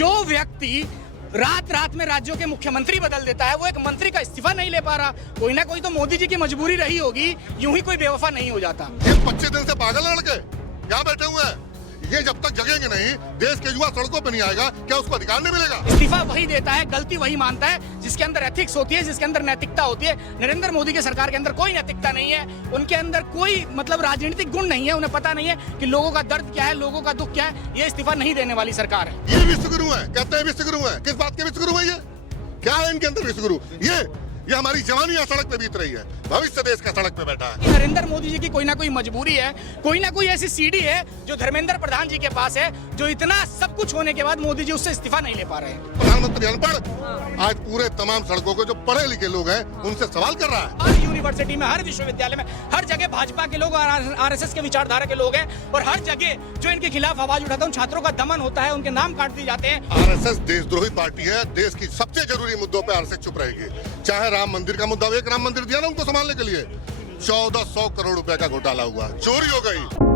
जो व्यक्ति रात रात में राज्यों के मुख्यमंत्री बदल देता है, वो एक मंत्री का इस्तीफा नहीं ले पा रहा। कोई ना कोई तो मोदी जी की मजबूरी रही होगी, यूं ही कोई बेवफा नहीं हो जाता। ये 25 दिन से पागल लड़के यहाँ बैठे हुए हैं। ये जब तक जगेंगे नहीं, देश के युवा सड़कों पे नहीं आएगा, क्या उसको अधिकार नहीं मिलेगा? इस्तीफा वही देता है, गलती वही मानता है जिसके अंदर एथिक्स होती है, जिसके अंदर नैतिकता होती है। नरेंद्र मोदी की सरकार के अंदर कोई नैतिकता नहीं है, उनके अंदर कोई राजनीतिक गुण नहीं है। उन्हें पता नहीं है कि लोगों का दर्द क्या है, लोगों का दुख क्या है। ये इस्तीफा नहीं देने वाली सरकार है। ये विश्वगुरु है, कहते हैं विश्वगुरु है। किस बात के विश्वगुरु है? ये क्या है इनके अंदर विश्वगुरु? ये हमारी जवानी यहाँ सड़क पे बीत रही है, भविष्य देश का सड़क पे बैठा है। नरेंद्र मोदी जी की कोई ना कोई मजबूरी है, कोई ना कोई ऐसी सीढ़ी है जो धर्मेंद्र प्रधान जी के पास है, जो इतना सब कुछ होने के बाद मोदी जी उससे इस्तीफा नहीं ले पा रहे हैं। प्रधानमंत्री अनपढ़ आज पूरे तमाम सड़कों को जो पढ़े लिखे लोग हैं उनसे सवाल कर रहा है। हर यूनिवर्सिटी में, हर विश्वविद्यालय में, हर जगह भाजपा के लोग और आरएसएस के विचारधारा के लोग हैं, और हर जगह जो इनके खिलाफ आवाज उठाता है उन छात्रों का दमन होता है, उनके नाम काट दिए जाते हैं। आरएसएस देशद्रोही पार्टी है। देश की सबसे जरूरी मुद्दों पे आरएसएस चुप रहेगी। चाहे राम मंदिर का मुद्दा, एक राम मंदिर दिया ना उनको संभालने के लिए, 1400 करोड़ रुपए का घोटाला हुआ, चोरी हो गई।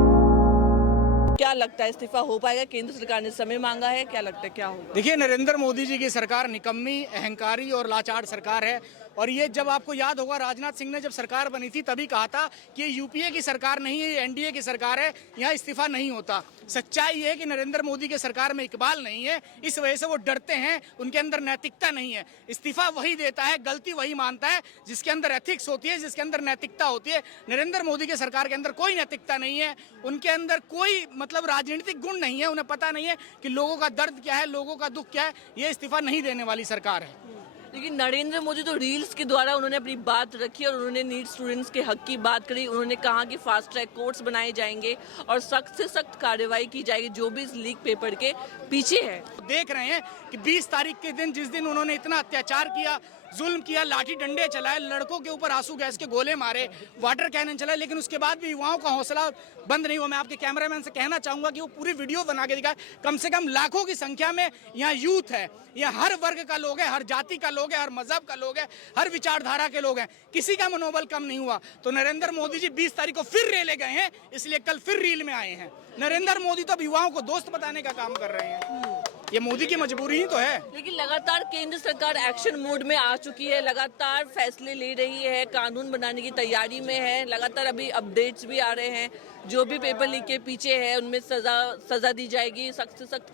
क्या लगता है इस्तीफा हो पाएगा? केंद्र सरकार ने समय मांगा है, क्या लगता है क्या होगा? देखिए, नरेंद्र मोदी जी की सरकार निकम्मी, अहंकारी और लाचार सरकार है। और ये जब आपको याद होगा, राजनाथ सिंह ने जब सरकार बनी थी तभी कहा था कि ये यूपीए की सरकार नहीं है, ये एनडीए की सरकार है, यहाँ इस्तीफा नहीं होता। सच्चाई ये है कि नरेंद्र मोदी के सरकार में इकबाल नहीं है, इस वजह से वो डरते हैं, उनके अंदर नैतिकता नहीं है। इस्तीफा वही देता है, गलती वही मानता है जिसके अंदर एथिक्स होती है, जिसके अंदर नैतिकता होती है। नरेंद्र मोदी के सरकार के अंदर कोई नैतिकता नहीं है, उनके अंदर कोई राजनीतिक गुण नहीं है। उन्हें पता नहीं है कि लोगों का दर्द क्या है, लोगों का दुख क्या है। ये इस्तीफा नहीं देने वाली सरकार है। लेकिन नरेंद्र मोदी तो रील्स के द्वारा उन्होंने अपनी बात रखी और उन्होंने नीट स्टूडेंट्स के हक की बात करी। उन्होंने कहा कि फास्ट ट्रैक कोर्ट्स बनाए जाएंगे और सख्त से सख्त कार्रवाई की जाएगी जो भी इस लीक पेपर के पीछे है। देख रहे हैं कि 20 तारीख के दिन, जिस दिन उन्होंने इतना अत्याचार किया, जुल्म किया, लाठी डंडे चलाए, लड़कों के ऊपर आंसू गैस के गोले मारे, वाटर कैनन चलाए, लेकिन उसके बाद भी युवाओं का हौसला बंद नहीं हुआ। मैं आपके कैमरामैन से कहना चाहूंगा कि वो पूरी वीडियो बना के दिखाए। कम से कम लाखों की संख्या में यहाँ यूथ है, यहाँ हर वर्ग का लोग है, हर जाति का लोग है, हर मजहब का लोग है, हर विचारधारा के लोग हैं। किसी का मनोबल कम नहीं हुआ। तो नरेंद्र मोदी जी 20 तारीख को फिर रेले गए हैं, इसलिए कल फिर रील में आए हैं। नरेंद्र मोदी तो अब युवाओं को दोस्त बताने का काम कर रहे हैं। ये मोदी की मजबूरी ही तो है। लेकिन लगातार केंद्र सरकार एक्शन मोड में आ चुकी है, लगातार फैसले ले रही है, कानून बनाने की तैयारी में है, लगातार अभी अपडेट्स भी आ रहे हैं। जो भी पेपर लीक के पीछे है उनमें सजा दी जाएगी, सख्त से सख्त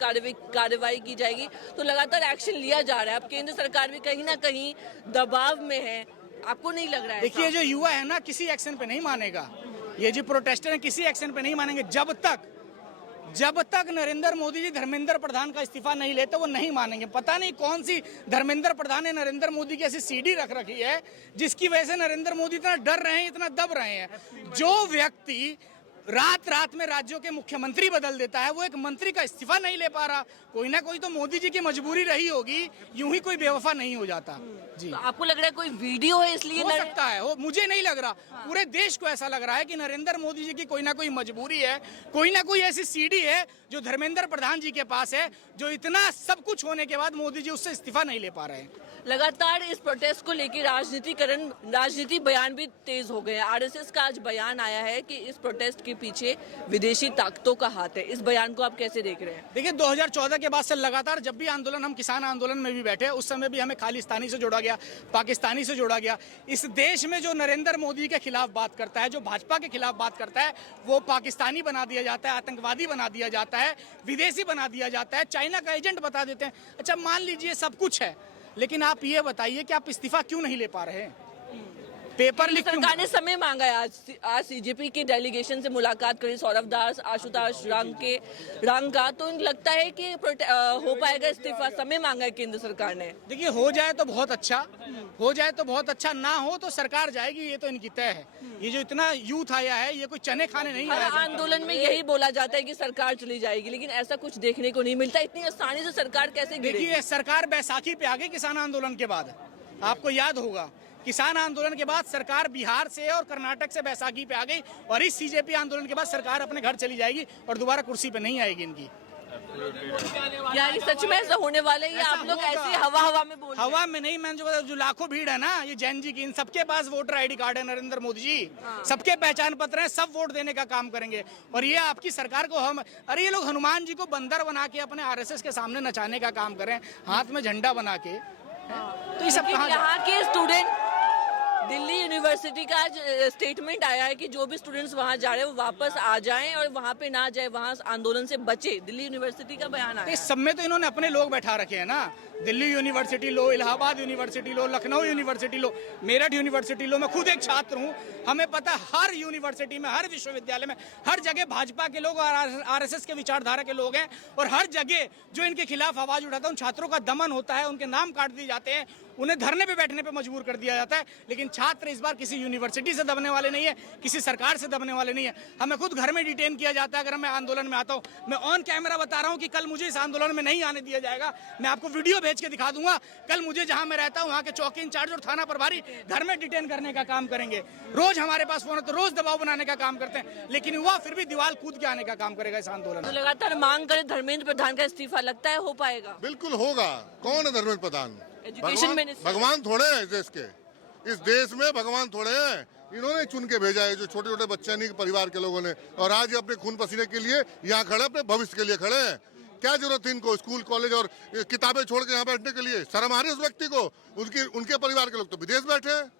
कार्रवाई की जाएगी। तो लगातार एक्शन लिया जा रहा है। अब केंद्र सरकार भी कहीं ना कहीं दबाव में है, आपको नहीं लग रहा है? देखिए, जो युवा है ना, किसी एक्शन पे नहीं मानेगा। ये जो प्रोटेस्टर है किसी एक्शन पे नहीं मानेंगे। जब तक नरेंद्र मोदी जी धर्मेंद्र प्रधान का इस्तीफा नहीं लेते वो नहीं मानेंगे। पता नहीं कौन सी धर्मेंद्र प्रधान ने नरेंद्र मोदी की ऐसी सीढ़ी रख रखी है जिसकी वजह से नरेंद्र मोदी इतना डर रहे हैं, इतना दब रहे हैं। जो व्यक्ति रात रात में राज्यों के मुख्यमंत्री बदल देता है, वो एक मंत्री का इस्तीफा नहीं ले पा रहा। कोई ना कोई तो मोदी जी की मजबूरी रही होगी, यूं ही कोई बेवफा नहीं हो जाता। जी, तो आपको लग रहा है कोई वीडियो है इसलिए? हो सकता है, वो मुझे नहीं लग रहा। पूरे देश को ऐसा लग रहा है कि नरेंद्र मोदी जी की कोई ना कोई मजबूरी है, कोई ना कोई ऐसी सीढ़ी है जो धर्मेंद्र प्रधान जी के पास है, जो इतना सब कुछ होने के बाद मोदी जी उससे इस्तीफा नहीं ले पा रहे हैं। लगातार इस प्रोटेस्ट को लेकर राजनीति बयान भी तेज हो गए हैं। आरएसएस का आज बयान आया है कि इस प्रोटेस्ट के पीछे विदेशी ताकतों का हाथ है। इस बयान को आप कैसे देख रहे हैं? देखिए, 2014 के बाद से लगातार जब भी आंदोलन, हम किसान आंदोलन में भी बैठे, उस समय भी हमें खालिस्तानी से जोड़ा गया, पाकिस्तानी से जोड़ा गया। इस देश में जो नरेंद्र मोदी के खिलाफ बात करता है, जो भाजपा के खिलाफ बात करता है, वो पाकिस्तानी बना दिया जाता है, आतंकवादी बना दिया जाता है, विदेशी बना दिया जाता है, चाइना का एजेंट बता देते हैं। अच्छा, मान लीजिए सब कुछ है, लेकिन आप ये बताइए कि आप इस्तीफा क्यों नहीं ले पा रहे हैं? पेपर लीक सरकार ने समय मांगा है। आज सीजेपी के डेलीगेशन से मुलाकात करी, सौरभ दास, आशुतोष रंग का, तो लगता है कि हो पाएगा इस्तीफा? समय मांगा है केंद्र सरकार ने। देखिए, हो जाए तो बहुत अच्छा, हो जाए तो बहुत अच्छा, ना हो तो सरकार जाएगी, ये तो इनकी तय है। ये जो इतना यूथ आया है, ये कोई चने खाने नहीं आया। आंदोलन में यही बोला जाता है कि सरकार चली जाएगी, लेकिन ऐसा कुछ देखने को नहीं मिलता। इतनी आसानी से सरकार कैसे गिरेगी? देखिए, सरकार बैसाखी पे आ गई किसान आंदोलन के बाद। आपको याद होगा, किसान आंदोलन के बाद सरकार बिहार से और कर्नाटक से बैसाखी पे आ गई, और इस सीजेपी आंदोलन के बाद सरकार अपने घर चली जाएगी और दोबारा कुर्सी पे नहीं आएगी इनकी। क्या ये सच में ऐसा होने वाला है? ये ऐसा आप लोग होगा। ऐसे हवा में बोल रहे हैं? हवा में नहीं, मैंने जो बताया, जो लाखों भीड़ है ना, ये जैन जी की, इन सबके पास वोटर आईडी कार्ड है नरेंद्र मोदी जी, सबके पहचान पत्र हैं, सब वोट देने का काम करेंगे। और ये आपकी सरकार को हम, अरे ये लोग हनुमान जी को बंदर बना के अपने आरएसएस के सामने नचाने का काम करें, हाथ में झंडा बना के, तो ये सब लेकिन कहाँ जा- यहाँ के स्टूडेंट, दिल्ली यूनिवर्सिटी का स्टेटमेंट आया है कि जो भी स्टूडेंट्स वहाँ जा रहे हैं वो वापस आ जाएं और वहाँ पे ना जाए, वहाँ आंदोलन से बचे। दिल्ली यूनिवर्सिटी का बयान आया तो है। इस सब में तो इन्होंने अपने लोग बैठा रखे हैं ना, दिल्ली यूनिवर्सिटी लो, इलाहाबाद यूनिवर्सिटी लो, लखनऊ यूनिवर्सिटी लो, मेरठ यूनिवर्सिटी लो। मैं खुद एक छात्र हूँ, हमें पता है हर यूनिवर्सिटी में, हर विश्वविद्यालय में, हर जगह भाजपा के लोग और आरएसएस के विचारधारा के लोग हैं। और हर जगह जो इनके खिलाफ आवाज उठाता है, उन छात्रों का दमन होता है, उनके नाम काट दिए जाते हैं, उन्हें धरने पे बैठने पे मजबूर कर दिया जाता है। लेकिन छात्र इस बार किसी यूनिवर्सिटी से दबने वाले नहीं है, किसी सरकार से दबने वाले नहीं है। हमें खुद घर में डिटेन किया जाता है अगर मैं आंदोलन में आता हूँ। मैं ऑन कैमरा बता रहा हूँ कि कल मुझे इस आंदोलन में नहीं आने दिया जाएगा। मैं आपको वीडियो भेज के दिखा दूंगा। कल मुझे जहां मैं रहता हूं वहां के चौकी इंचार्ज और थाना प्रभारी घर में डिटेन करने का काम करेंगे। रोज हमारे पास फोन है तो रोज दबाव बनाने का काम करते हैं, लेकिन युवा फिर भी दीवार कूद के आने का काम करेगा इस आंदोलन तो में। लगातार मांग करे धर्मेंद्र प्रधान का इस्तीफा, लगता है हो पाएगा? बिल्कुल होगा। कौन है धर्मेंद्र प्रधान? Education minister. भगवान थोड़े हैं इस देश के, इस देश में भगवान थोड़े हैं। इन्होंने चुन के भेजा है, जो छोटे छोटे बच्चे नहीं परिवार के लोगों ने, और आज ये अपने खून पसीने के लिए यहाँ खड़े, अपने भविष्य के लिए खड़े हैं। क्या जरूरत थी इनको स्कूल कॉलेज और किताबें छोड़ के यहाँ बैठने के लिए? शर्म आ रही है उस व्यक्ति को? उनके परिवार के लोग तो विदेश बैठे हैं।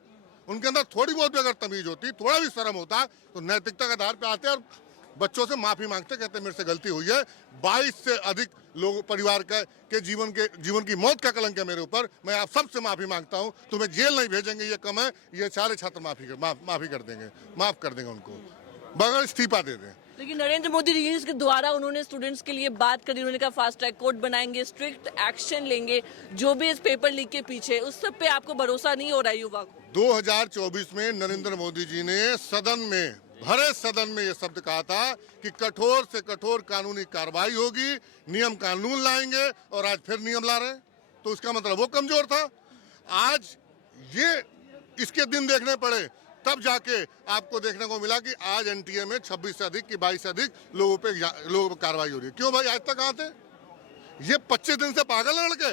उनके अंदर थोड़ी बहुत भी अगर तमीज होती, थोड़ा भी शर्म होता, तो नैतिकता के आधार पे आते और बच्चों से माफी मांगते, कहते मेरे से गलती हुई है। 22 से अधिक लोग परिवार के जीवन की मौत का कलंक है मेरे ऊपर, मैं आप सबसे माफी मांगता हूँ। तुम्हें जेल नहीं भेजेंगे ये कम है, ये सारे छात्र माफी कर देंगे, माफ कर देंगे उनको, बगैर इस्तीफा दे दें। लेकिन नरेंद्र मोदी जी के द्वारा उन्होंने स्टूडेंट्स के लिए बात करी, उन्होंने कहा फास्ट ट्रैक कोर्ट बनाएंगे, स्ट्रिक्ट एक्शन लेंगे जो भी इस पेपर लीक के पीछे। उस सब पे आपको भरोसा नहीं हो रहा है युवा को? 2024 में नरेंद्र मोदी जी ने भरे सदन में ये शब्द कहा था कि कठोर से कठोर कानूनी कार्रवाई होगी, नियम कानून लाएंगे, और आज फिर नियम ला रहे हैं। तो उसका मतलब वो कमजोर था। आज ये इसके दिन देखने पड़े, तब जाके आपको देखने को मिला कि आज एनटीए में 26 से अधिक कि 22 से अधिक लोगों पे कार्रवाई हो रही है। क्यों भाई? आज तक कहाँ थे ये? 25 दिन से पागल लड़के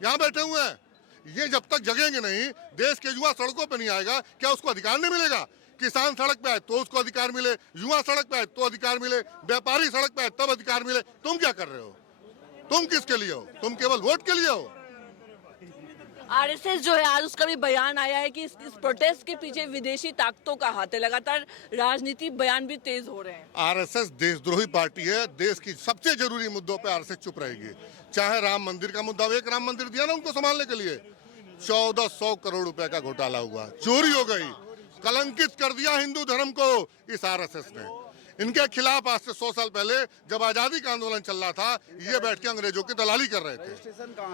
यहाँ बैठे हुए हैं। ये जब तक जगेंगे नहीं, देश के युवा सड़कों पे नहीं आएगा, क्या उसको अधिकार नहीं मिलेगा? किसान सड़क पे आए तो उसको अधिकार मिले, युवा सड़क पे आए तो अधिकार मिले, व्यापारी सड़क पे आए तब अधिकार मिले। तुम क्या कर रहे हो? तुम किसके लिए हो? तुम केवल वोट के लिए हो। आरएसएस जो है, आज उसका भी बयान आया है कि इस प्रोटेस्ट के पीछे विदेशी ताकतों का हाथ है। लगातार राजनीति बयान भी तेज हो रहे हैं। आरएसएस देशद्रोही पार्टी है। देश की सबसे जरूरी मुद्दों पे आरएसएस चुप रहेगी। चाहे राम मंदिर का मुद्दा, एक राम मंदिर दिया ना उनको संभालने के लिए, 1400 करोड़ रुपए का घोटाला हुआ, चोरी हो गई, कलंकित कर दिया हिंदू धर्म को इस आरएसएस ने। इनके खिलाफ आज से 100 साल पहले जब आजादी का आंदोलन चल रहा था, ये बैठ के अंग्रेजों की दलाली कर रहे थे।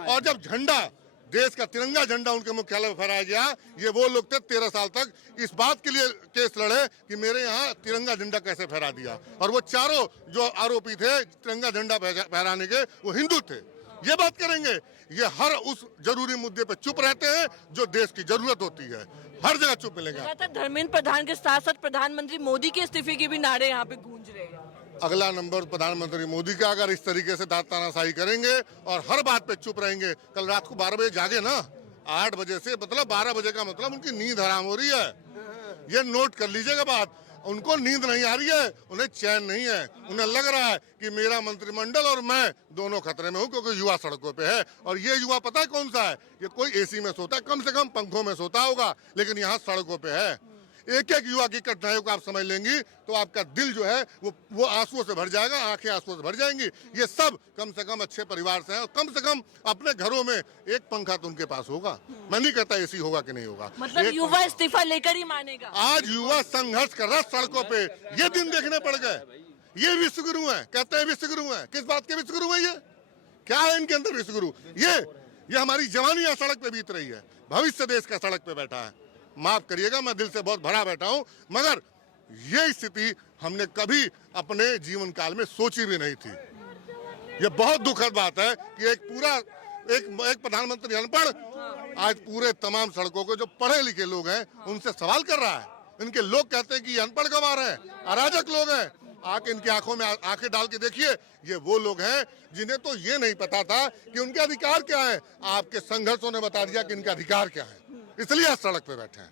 और जब झंडा, देश का तिरंगा झंडा उनके मुख्यालय में फहराया गया, ये वो लोग थे 13 साल तक इस बात के लिए केस लड़े कि मेरे यहाँ तिरंगा झंडा कैसे फहरा दिया। और वो चारों जो आरोपी थे तिरंगा झंडा फहराने के, वो हिंदू थे। ये बात करेंगे। ये हर उस जरूरी मुद्दे पे चुप रहते हैं जो देश की जरूरत होती है, हर जगह चुप मिलेंगे। धर्मेंद्र प्रधान के साथ साथ प्रधानमंत्री मोदी के इस्तीफे के भी नारे यहाँ पे गूंज रहे हैं। अगला नंबर प्रधानमंत्री मोदी का, अगर इस तरीके से तानाशाही करेंगे और हर बात पे चुप रहेंगे। कल रात को 12 बजे जागे ना, 8 बजे से मतलब 12 बजे का मतलब उनकी नींद हराम हो रही है। ये नोट कर लीजिएगा बात। उनको नींद नहीं आ रही है, उन्हें चैन नहीं है। उन्हें लग रहा है कि मेरा मंत्रिमंडल और मैं दोनों खतरे में हूँ, क्योंकि युवा सड़कों पे है। और ये युवा पता है कौन सा है? ये कोई एसी में सोता है, कम से कम पंखों में सोता होगा, लेकिन यहाँ सड़कों पे है। एक एक युवा की कठिनाइयों को आप समझ लेंगी तो आपका दिल जो है वो आंसुओं से भर जाएगा, आंखें आंसुओं से भर जाएंगी। ये सब कम से कम अच्छे परिवार से हैं, और कम से कम अपने घरों में एक पंखा तो उनके पास होगा। मैं नहीं कहता एसी होगा कि नहीं होगा, मतलब युवा इस्तीफा लेकर ही मानेगा। आज युवा संघर्ष कर रहा सड़कों पे, ये दिन देखने पड़ गए। ये विश्वगुरु हैं, कहते हैं विश्वगुरु हैं। किस बात के विश्वगुरु हैं? ये क्या है इनके अंदर विश्वगुरु? ये हमारी जवानी यहाँ सड़क पे बीत रही है, भविष्य देश का सड़क पे बैठा है। माफ करिएगा, मैं दिल से बहुत भरा बैठा हूं, मगर ये स्थिति हमने कभी अपने जीवन काल में सोची भी नहीं थी। ये बहुत दुखद बात है कि एक प्रधानमंत्री अनपढ़ आज पूरे तमाम सड़कों को जो पढ़े लिखे लोग हैं उनसे सवाल कर रहा है। इनके लोग कहते हैं कि ये अनपढ़ गंवार हैं, अराजक लोग हैं, आके इनकी आंखों में आंखें डाल के देखिए, ये वो लोग हैं जिन्हें तो ये नहीं पता था कि उनके अधिकार क्या है। आपके संघर्षों ने बता दिया कि इनके अधिकार क्या है, इसलिए आज सड़क पे बैठे हैं।